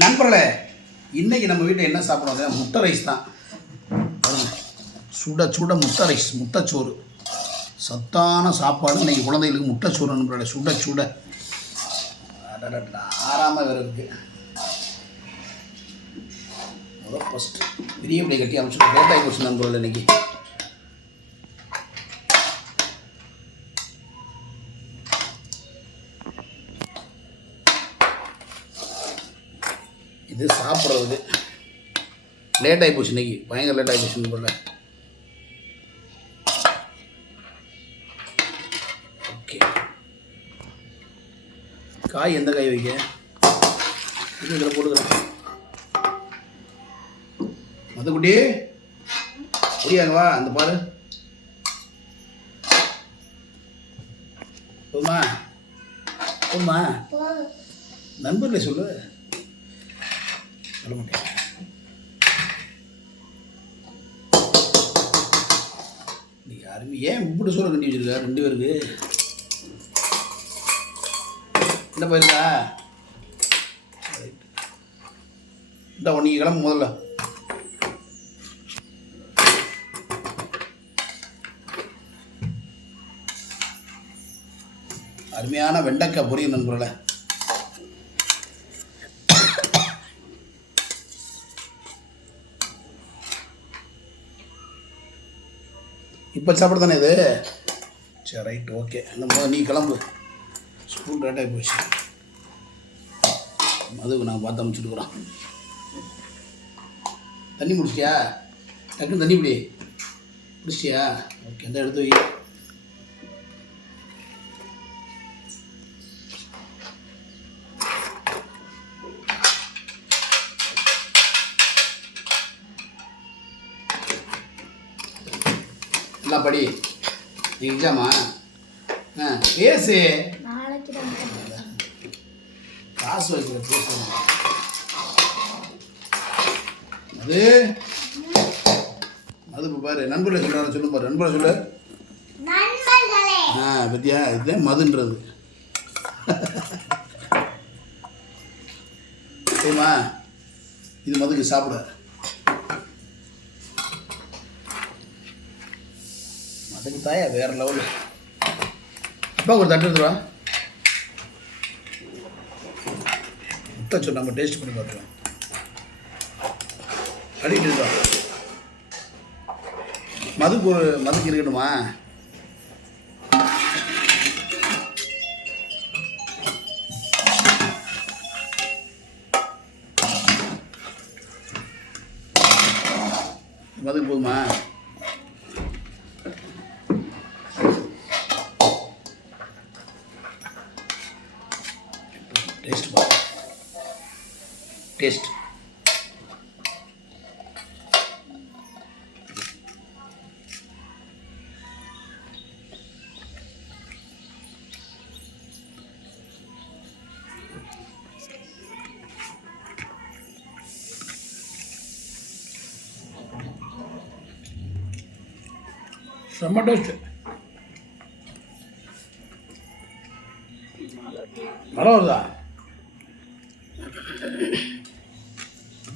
நண்பர்களே இன்றைக்கி நம்ம வீட்டில் என்ன சாப்பிடுவோம் முட்டை ரைஸ் தான். சுட சுட முட்டை ரைஸ் முட்டைச்சோறு சத்தான சாப்பாடு இன்னைக்கு குழந்தைகளுக்கு முட்டைச்சோறு நண்பர்களே சுட சுட. ஆறாமல் ஆறாம வேற முதல் ஃபஸ்ட்டு பெரிய பிள்ளை கட்டி அமைச்சு லேட் போச்சு நண்பர்கள் இன்னைக்கு. இது சாப்பிட்றதுக்கு லேட் ஆகி போச்சு இன்னைக்கு. பயங்கர லேட் ஆகி போச்சு நண்பர்களே ஓகே காய் எந்த காய் வைக்க? இது இதில் போட்டுக்கிறேன். மதுக்குட்டி புரியாங்க வா அந்த பாரு போதுமா? போதுமா? நண்பர்ல சொல்லு. சொல்ல மாட்டேன் யாருமே ஏன் இப்படி சோறு கட்டி வச்சிருக்க ரெண்டு பேருக்கு என்ன போயிருந்தா இந்த நீ கிளம்பு முதல்ல அருமையான வெண்டைக்காய் பொரியும் நண்பர்களே. இப்போ சாப்பிட தானே இது? சரி ரைட் ஓகே அந்த முதல் நீ கிளம்பு. ஸ்கூல் லேட்டாகி போச்சு. அதுக்கு நான் பார்த்து அமைச்சுட்டுக்குறோம் தண்ணி முடிச்சிட்டியா? டக்குன்னு தண்ணி பிடி பிடிச்சிட்டியா ஓகே இந்த எடுத்து வை. எல்லாம் படி. நீ எக்ஸாமா? ஆ பேசு காசு வைக்கிற பேசு அது? அது பாரு நண்பர்களை சொல்கிறாரு சொல்லு பாரு. நண்பரை சொல்லு. நண்பர்களே. ஆ பத்தியா? இதுதான் மதுன்றது. சரிம்மா இது மதுக்கு சாப்பிட. அதுக்கு தாயா வேறு லெவலு அப்பா ஒரு தட்டு எடுத்துருவா முட்டை சொல்லு நம்ம டேஸ்ட் பண்ணி பார்க்கலாம். அடிக்கிட்டு மதுக்கு ஒரு மதுக்கு இருக்கணுமா மதுக்கு போதுமா டேஸ்ட் பா டேஸ்ட். செம்ம டேஸ்ட்டு நல்லா வருதா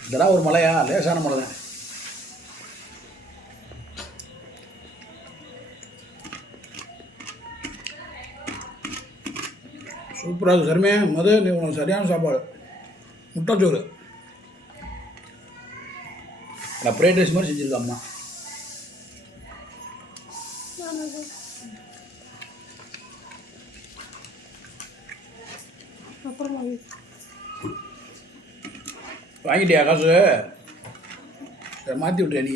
இதெல்லாம் ஒரு மலையா? லேசான மலை தான். சூப்பராக இருக்கு சரிமையா மது நீ உனக்கு சரியான சாப்பாடு. முட்டைச்சோறு. நான் ஃப்ரைட் ரைஸ் மாதிரி செஞ்சுருக்கேன் அம்மா. அப்புறமா வாங்கிட்டியா காசு? மாற்றி விட்றியா நீ?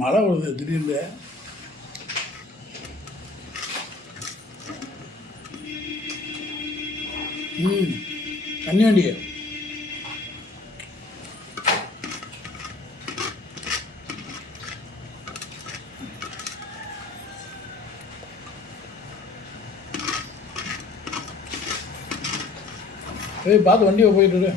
மழை வருது திடீர்னு? ம் தண்ணி வண்டி ஏய் பார்த்து வண்டியை போயிட்டு இரு.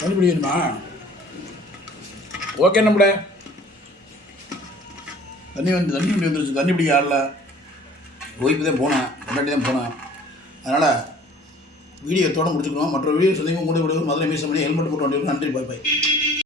கண்டுபிடி வேணுமா ஓகே நம்மட தண்ணி வந்து தண்ணி வண்டி வந்துருச்சு. தண்ணி பிடிக்க ஆடல ஓய்ப்பு தான் போனேன். முன்னாடி தான் போனேன். அதனால் வீடியோ தோட முடிச்சுக்கணும். மற்ற வீடியோ சந்திக்கும். கூட விடுவது மதுரை மீசம் பண்ணி ஹெல்மெட் போட்டு வண்டி நன்றி. பாய் பாய்